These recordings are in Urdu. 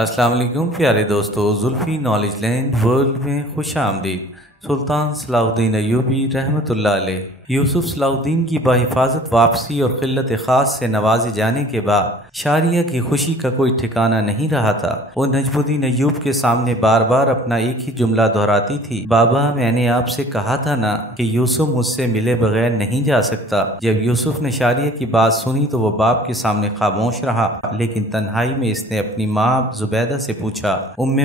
السلام علیکم پیارے دوستو، زلفی نالج لینڈ ورلڈ میں خوش آمدید۔ سلطان صلاح الدین ایوبی رحمۃ اللہ علیہ۔ یوسف صلاح الدین کی بحفاظت واپسی اور خلت خاص سے نوازے جانے کے بعد شاریہ کی خوشی کا کوئی ٹھکانہ نہیں رہا تھا۔ وہ نجم الدین ایوب کے سامنے بار بار اپنا ایک ہی جملہ دہراتی تھی، بابا میں نے آپ سے کہا تھا نا کہ یوسف مجھ سے ملے بغیر نہیں جا سکتا۔ جب یوسف نے شاریہ کی بات سنی تو وہ باپ کے سامنے خاموش رہا، لیکن تنہائی میں اس نے اپنی ماں زبیدہ سے پوچھا،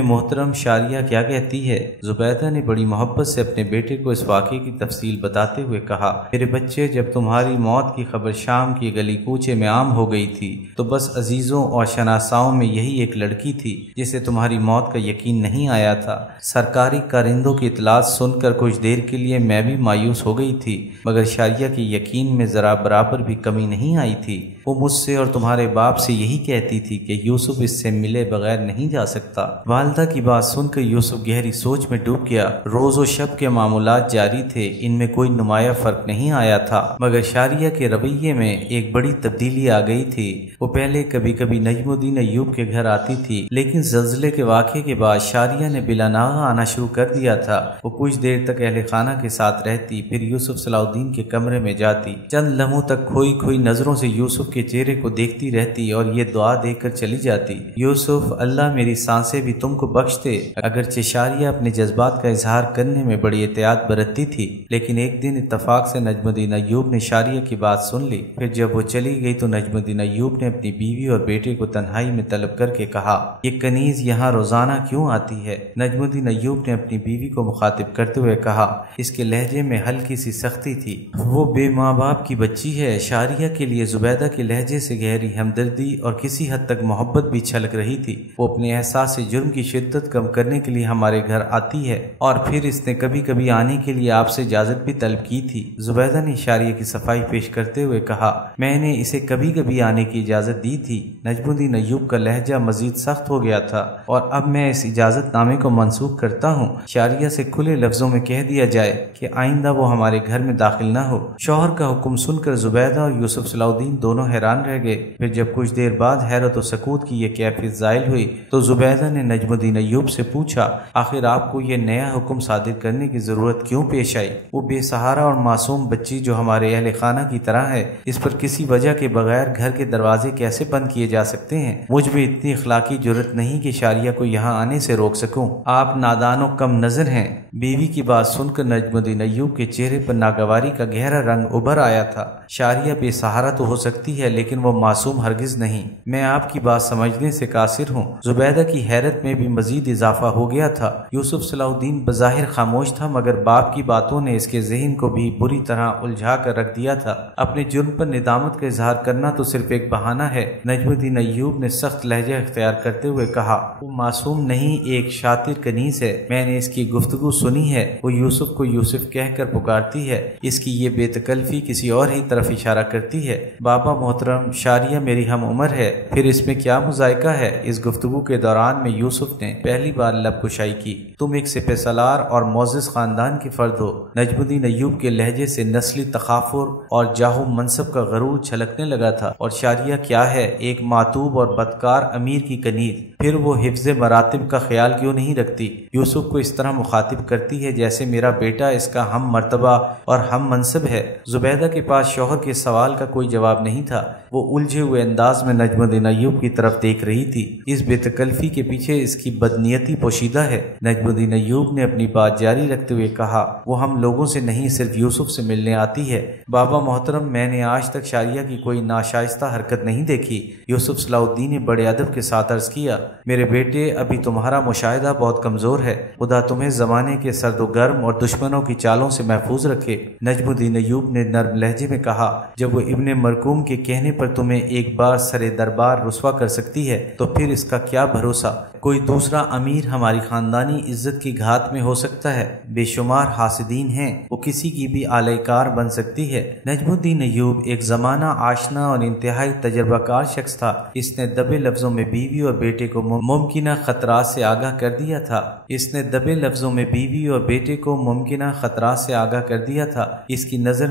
محترم شاریہ کیا کہتی ہے؟ زبیدہ نے بڑی محبت سے اپنے بیٹے کو اس واقعے کی تفصیل بتاتے ہوئے کہا، میرے بچے، جب تمہاری موت کی خبر شام کی گلی کوچے میں عام ہو گئی تھی تو بس عزیزوں اور شناساؤں میں یہی ایک لڑکی تھی جسے تمہاری موت کا یقین نہیں آیا تھا۔ سرکاری کارندوں کی اطلاعات سن کر کچھ دیر کے لیے میں بھی مایوس ہو گئی تھی، مگر شاریہ کے یقین میں ذرا برابر بھی کمی نہیں آئی تھی۔ وہ مجھ سے اور تمہارے باپ سے یہی کہتی تھی کہ یوسف اس سے ملے بغیر نہیں جا سکتا۔ والدہ کی بات سن کر یوسف گہری سوچ میں ڈوب گیا۔ روز و شب کے معمولات جاری تھے، ان میں کوئی نمایاں فرق نہیں آیا تھا، مگر شاریہ کے رویے میں ایک بڑی تبدیلی آ گئی تھی۔ وہ پہلے کبھی کبھی نجم الدین ایوب کے گھر آتی تھی، لیکن زلزلے کے واقعے کے بعد شاریہ نے بلا ناغہ آنا شروع کر دیا تھا۔ وہ کچھ دیر تک اہل خانہ کے ساتھ رہتی، پھر یوسف صلاح الدین کے کمرے میں جاتی، چند لمحوں تک کھوئی کھوئی نظروں سے یوسف کے چہرے کو دیکھتی رہتی اور یہ دعا دے کر چلی جاتی، یوسف، اللہ میری سانسیں بھی تم کو بخش دے۔ اگرچہ شاریہ اپنے جذبات کا اظہار کرنے میں بڑی احتیاط برتتی تھی، لیکن ایک دن اتفاق سے نجم الدین ایوب نے شاریہ کی بات سن لی۔ پھر جب وہ چلی گئی تو نجم الدین ایوب نے اپنی بیوی اور بیٹے کو تنہائی میں طلب کر کے کہا، یہ کنیز یہاں روزانہ کیوں آتی ہے؟ نجم الدین ایوب نے اپنی بیوی کو مخاطب کرتے ہوئے کہا، اس کے لہجے میں ہلکی سی سختی تھی، وہ بے ماں باپ کی بچی ہے۔ شاریہ کے لیے زبیدہ کے لہجے سے گہری ہمدردی اور کسی حد تک محبت بھی چھلک رہی تھی۔ وہ اپنے احساس جرم کی شدت کم کرنے کے لیے ہمارے گھر آتی ہے، اور پھر اس نے کبھی کبھی آنے کے لیے آپ سے اجازت بھی طلب کی تھی۔ زبیدہ نے شاریہ کی صفائی پیش کرتے ہوئے کہا، میں نے اسے کبھی کبھی آنے کی اجازت دی تھی۔ نجم الدین ایوب کا لہجہ مزید سخت ہو گیا تھا، اور اب میں اس اجازت نامے کو منسوخ کرتا ہوں۔ شاریہ سے کھلے لفظوں میں کہہ دیا جائے کہ آئندہ وہ ہمارے گھر میں داخل نہ ہو۔ شوہر کا حکم سن کر زبیدہ اور یوسف صلاح الدین دونوں حیران رہ گئے۔ پھر جب کچھ دیر بعد حیرت و سکوت کی یہ کیفیت زائل ہوئی تو زبیدہ نے نجم الدین ایوب سے پوچھا، آخر آپ کو یہ نیا حکم صادر کرنے کی ضرورت کیوں پیش آئی؟ وہ بے سہارا اور معصوم بچی جو ہمارے اہل خانہ کی طرح ہے، اس پر کسی وجہ کے بغیر گھر کے دروازے کیسے بند کیے جا سکتے ہیں؟ مجھ میں اتنی اخلاقی جرت نہیں کہ شاریہ کو یہاں آنے سے روک سکوں۔ آپ نادان و کم نظر ہیں۔ بیوی کی بات سن کر نجم الدین ایوب کے چہرے پر ناگواری کا گہرا رنگ ابھر آیا تھا۔ شاریہ بے سہارا تو ہو سکتی ہے، لیکن وہ معصوم ہرگز نہیں۔ میں آپ کی بات سمجھنے سے قاصر ہوں۔ زبیدہ کی حیرت میں بھی مزید اضافہ ہو گیا تھا۔ یوسف صلاح الدین بظاہر خاموش تھا، مگر باپ کی باتوں نے اس کے ذہن کو بھی بری طرح الجھا کر رکھ دیا تھا۔ اپنے جرم پر ندامت کا اظہار کرنا تو صرف ایک بہانہ ہے۔ نجم الدین ایوب نے سخت لہجہ اختیار کرتے ہوئے کہا، وہ معصوم نہیں، ایک شاطر کنیز ہے۔ میں نے اس کی گفتگو سنی ہے، وہ یوسف کو یوسف کہہ کر پکارتی ہے۔ اس کی یہ بے تکلفی کسی اور ہی طرف اشارہ کرتی ہے۔ بابا محترم، شاریہ میری ہم عمر ہے، پھر اس میں کیا مذائقہ ہے؟ اس گفتگو کے دوران میں یوسف نے پہلی بار لب کشائی کی۔ تم ایک سپہ سالار اور معزز خاندان کے فرد ہو۔ نجم الدین ایوب کے لہجے سے نسلی تخافر اور جاہ و منصب کا غرور چھلکنے لگا تھا۔ اور شاریہ کیا ہے؟ ایک معتوب اور بدکار امیر کی کنیز، پھر وہ حفظ مراتب کا خیال کیوں نہیں رکھتی؟ یوسف کو اس طرح مخاطب کرتی ہے جیسے میرا بیٹا اس کا ہم مرتبہ اور ہم منصب ہے۔ زبیدہ کے پاس شوہر کے سوال کا کوئی جواب نہیں تھا۔ وہ الجھے ہوئے انداز میں نجم الدین ایوب کی طرف دیکھ رہی تھی۔ اس بے تکلفی کے پیچھے اس کی بدنیتی پوشیدہ ہے۔ نجم الدین ایوب نے اپنی بات جاری رکھتے ہوئے کہا، وہ ہم لوگوں سے نہیں، صرف یوسف سے ملنے آتی ہے۔ بابا محترم، میں نے آج تک شاریہ کی کوئی ناشائستہ حرکت نہیں دیکھی۔ یوسف صلاح الدین نے بڑے ادب کے ساتھ عرض کیا، میرے بیٹے، ابھی تمہارا مشاہدہ بہت کمزور ہے۔ خدا تمہیں زمانے کے سرد و گرم اور دشمنوں کی چالوں سے محفوظ رکھے۔ نجم الدین ایوب نے نرم لہجے میں کہا، جب وہ ابن مرقوم کے کہنے پر تمہیں ایک بار سر دربار رسوا کر سکتی ہے تو پھر اس کا کیا بھروسہ؟ کوئی دوسرا امیر ہماری خاندانی عزت کی گھات میں ہو سکتا ہے۔ بے شمار حاسدین ہیں، وہ کسی کی بھی آلہ کار بن سکتی ہے۔ نجم الدین ایوب ایک زمانہ آشنا اور انتہائی تجربہ کار شخص تھا۔ اس نے دبے لفظوں میں بیوی اور بیٹے کو ممکنہ خطرات سے آگاہ کر دیا تھا۔ اس نے دبے لفظوں میں بیوی اور بیٹے کو ممکنہ خطرات سے آگاہ کر دیا تھا۔ اس کی نظر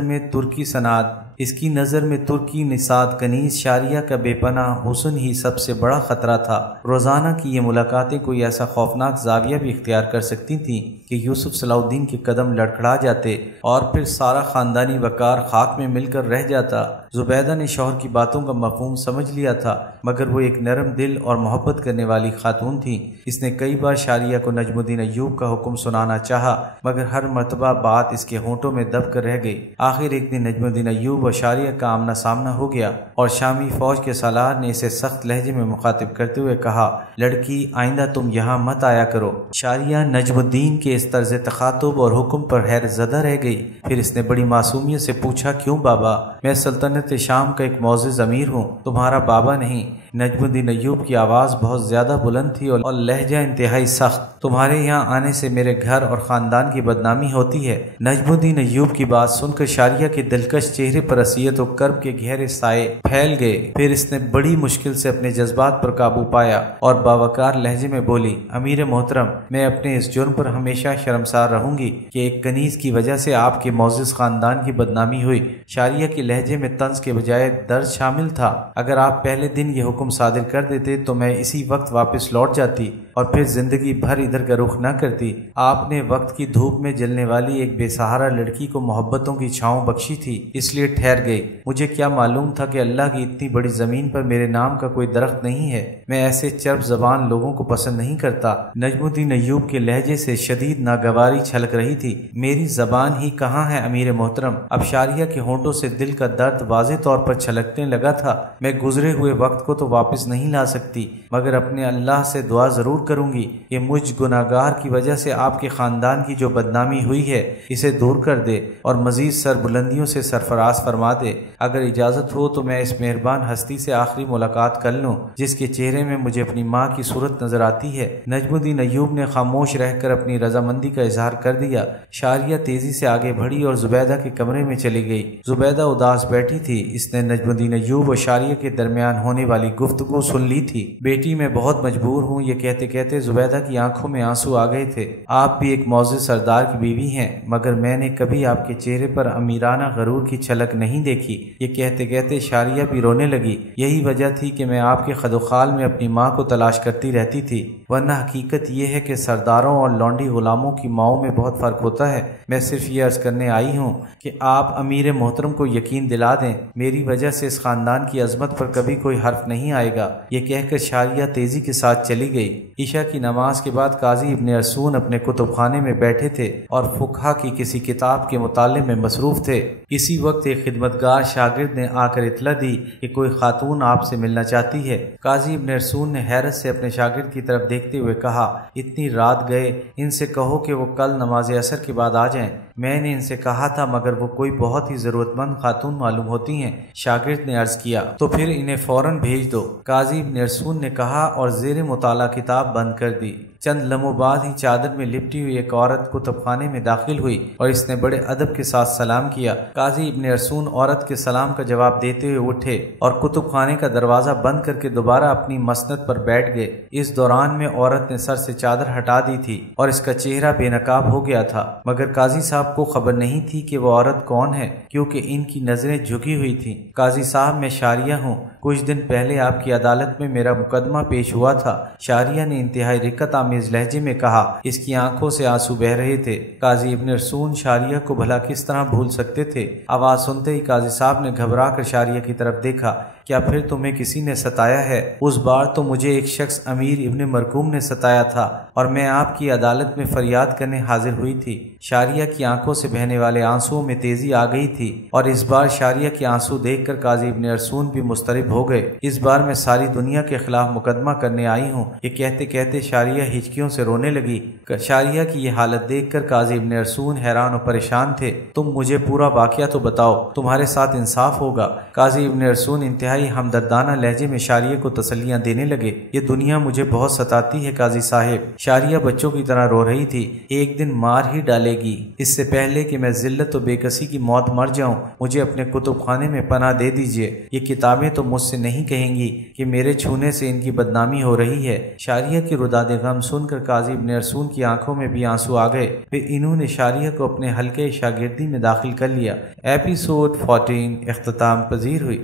میں ترکی نژاد کنیز شاریہ کا بے پناہ حسن ہی سب سے بڑا خطرہ تھا۔ روزانہ کی یہ ملاقاتیں کوئی ایسا خوفناک زاویہ بھی اختیار کر سکتی تھیں کہ یوسف صلاح الدین کے قدم لڑکھڑا جاتے اور پھر سارا خاندانی وقار خاک میں مل کر رہ جاتا۔ زبیدہ نے شوہر کی باتوں کا مفہوم سمجھ لیا تھا، مگر وہ ایک نرم دل اور محبت کرنے والی خاتون تھی۔ اس نے کئی بار شاریہ کو نجم الدین ایوب کا حکم سنانا چاہا، مگر ہر مرتبہ بات اس کے ہونٹوں میں دب کر رہ گئی۔ آخر ایک دن نجم الدین ایوب اور شاریہ کا آمنا سامنا ہو گیا اور شامی فوج کے سالار نے اسے سخت لہجے میں مخاطب کرتے ہوئے کہا، لڑکی، آئندہ تم یہاں مت آیا کرو۔ شاریہ نجم الدین کے اس طرز تخاطب اور حکم پر حیرت زدہ رہ گئی۔ پھر اس نے بڑی معصومیت سے پوچھا، کیوں بابا؟ میں سلطنت شام کا ایک معزز امیر ہوں، تمہارا بابا نہیں۔ نجم الدین ایوب کی آواز بہت زیادہ بلند تھی اور لہجہ انتہائی سخت۔ تمہارے یہاں آنے سے میرے گھر اور خاندان کی بدنامی ہوتی ہے۔ نجم الدین ایوب کی بات سن کر شاریہ کے دلکش چہرے پر اذیت و کرب کے گہرے سائے پھیل گئے۔ پھر اس نے بڑی مشکل سے اپنے جذبات پر قابو پایا اور باوقار لہجے میں بولی، امیر محترم، میں اپنے اس جرم پر ہمیشہ شرمسار رہوں گی کہ ایک کنیز کی وجہ سے آپ کے معزز خاندان کی بدنامی ہوئی۔ شاریہ کے لہجے میں طنز کے بجائے درد شامل تھا۔ اگر آپ پہلے دن یہ حکم صادر کر دیتے تو میں اسی وقت واپس لوٹ جاتی اور پھر زندگی بھر ادھر کا رخ نہ کرتی۔ آپ نے وقت کی دھوپ میں جلنے والی ایک بے سہارا لڑکی کو محبتوں کی چھاؤں بخشی تھی، اس لیے ٹھہر گئی۔ مجھے کیا معلوم تھا کہ اللہ کی اتنی بڑی زمین پر میرے نام کا کوئی درخت نہیں ہے۔ میں ایسے چرب زبان لوگوں کو پسند نہیں کرتا۔ نجم الدین ایوب کے لہجے سے شدید ناگواری چھلک رہی تھی۔ میری زبان ہی کہاں ہے امیر محترم؟ اب شاریہ کے ہونٹوں سے دل کا درد واضح طور پر چھلکنے لگا تھا۔ میں گزرے ہوئے وقت کو تو واپس نہیں لا سکتی، مگر اپنے اللہ سے دعا ضرور کروں گی کہ مجھ گناہگار کی وجہ سے آپ کے خاندان کی جو بدنامی ہوئی ہے اسے دور کر دے اور مزید سربلندیوں سے سرفراز فرما دے۔ اگر اجازت ہو تو میں اس مہربان ہستی سے آخری ملاقات کر لوں جس کے چہرے میں مجھے اپنی ماں کی صورت نظر آتی ہے۔ نجم الدین ایوب نے خاموش رہ کر اپنی رضامندی کا اظہار کر دیا۔ شاریہ تیزی سے آگے بڑھی اور زبیدہ کے کمرے میں چلی گئی۔ زبیدہ اداس بیٹھی تھی۔ اس نے نجم الدین ایوب اور شاریہ کے درمیان ہونے والی گفتگو سن لی تھی۔ بیٹی، میں بہت مجبور ہوں، یہ کہتے کہتے زبیدہ کی آنکھوں میں آنسو آ گئے تھے۔ آپ بھی ایک معزز سردار کی بیوی ہیں، مگر میں نے کبھی آپ کے چہرے پر امیرانہ غرور کی چھلک نہیں دیکھی۔ یہ کہتے کہتے شاریہ بھی رونے لگی۔ یہی وجہ تھی کہ میں آپ کے خد و خال میں اپنی ماں کو تلاش کرتی رہتی تھی، ورنہ حقیقت یہ ہے کہ سرداروں اور لونڈی غلاموں کی ماؤں میں بہت فرق ہوتا ہے۔ میں صرف یہ عرض کرنے آئی ہوں کہ آپ امیر محترم کو یقین دلا دیں، میری وجہ سے اس خاندان کی عظمت پر کبھی کوئی حرف نہیں آئے گا۔ یہ کہہ کر شاریہ تیزی کے ساتھ چلی گئی۔ عشاء کی نماز کے بعد قاضی ابن ارسون اپنے کتب خانے میں بیٹھے تھے اور فقہ کی کسی کتاب کے مطالعے میں مصروف تھے۔ اسی وقت ایک خدمتگار شاگرد نے آ کر اطلاع دی کہ کوئی خاتون آپ سے ملنا چاہتی ہے۔ قاضی ابن ارسون نے حیرت سے اپنے شاگرد کی طرف دیکھتے ہوئے کہا، اتنی رات گئے، ان سے کہو کہ وہ کل نماز عصر کے بعد آ جائیں۔ میں نے ان سے کہا تھا، مگر وہ کوئی بہت ہی ضرورت مند خاتون معلوم ہوتی ہیں۔ شاگرد نے عرض کیا، تو پھر انہیں فوراً بھیج دو۔ قاضی ابن ارسون نے کہا اور زیر مطالعہ کتاب بند کر دی۔ چند لمحوں بعد ہی چادر میں لپٹی ہوئی ایک عورت کتب خانے میں داخل ہوئی اور اس نے بڑے ادب کے ساتھ سلام کیا۔ قاضی ابن ارسون عورت کے سلام کا جواب دیتے ہوئے اٹھے اور کتب خانے کا دروازہ بند کر کے دوبارہ اپنی مسند پر بیٹھ گئے۔ اس دوران میں عورت نے سر سے چادر ہٹا دی تھی اور اس کا چہرہ بے نقاب ہو گیا تھا، مگر قاضی صاحب کو خبر نہیں تھی کہ وہ عورت کون ہے، کیونکہ ان کی نظریں جھکی ہوئی تھیں۔ قاضی صاحب، میں شاریہ ہوں، کچھ دن پہلے آپ کی عدالت میں میرا مقدمہ پیش ہوا تھا۔ شاریہ نے انتہائی رقت آمیز لہجے میں کہا، اس کی آنکھوں سے آنسو بہہ رہے تھے۔ قاضی ابن ارسون شاریہ کو بھلا کس طرح بھول سکتے تھے؟ آواز سنتے ہی قاضی صاحب نے گھبرا کر شاریہ کی طرف دیکھا۔ کیا پھر تمہیں کسی نے ستایا ہے؟ اس بار تو مجھے ایک شخص امیر ابن مرکوم نے ستایا تھا اور میں آپ کی عدالت میں فریاد کرنے حاضر ہوئی تھی۔ شاریہ کی آنکھوں سے بہنے والے آنسوؤں میں تیزی آ گئی تھی اور اس بار شاریہ کے آنسو دیکھ کر قاضی ابن ارسون بھی مضطرب ہو گئے۔ اس بار میں ساری دنیا کے خلاف مقدمہ کرنے آئی ہوں، یہ کہتے کہتے شاریہ ہچکیوں سے رونے لگی۔ شاریہ کی یہ حالت دیکھ کر قاضی ابن ارسون حیران و پریشان تھے۔ تم مجھے پورا واقعہ تو بتاؤ، تمہارے ساتھ انصاف ہوگا۔ قاضی ابن ارسون انتہائی انتہائی ہمدردانہ لہجے میں شاریہ کو تسلیاں دینے لگے۔ یہ دنیا مجھے بہت ستاتی ہے قاضی صاحب۔ شاریہ بچوں کی طرح رو رہی تھی۔ ایک دن مار ہی ڈالے گی۔ اس سے پہلے کہ میں ذلت و بے کسی کی موت مر جاؤں، مجھے اپنے کتب خانے میں پناہ دے دیجیے۔ یہ کتابیں تو مجھ سے نہیں کہیں گی کہ میرے چھونے سے ان کی بدنامی ہو رہی ہے۔ شاریہ کی روداد غم سن کر قاضی ابن ارسون کی آنکھوں میں بھی آنسو آ گئے۔ پھر انہوں نے شاریہ کو اپنے حلقے شاگردی میں داخل کر لیا۔ ایپیسوڈ 14 اختتام پذیر ہوئی۔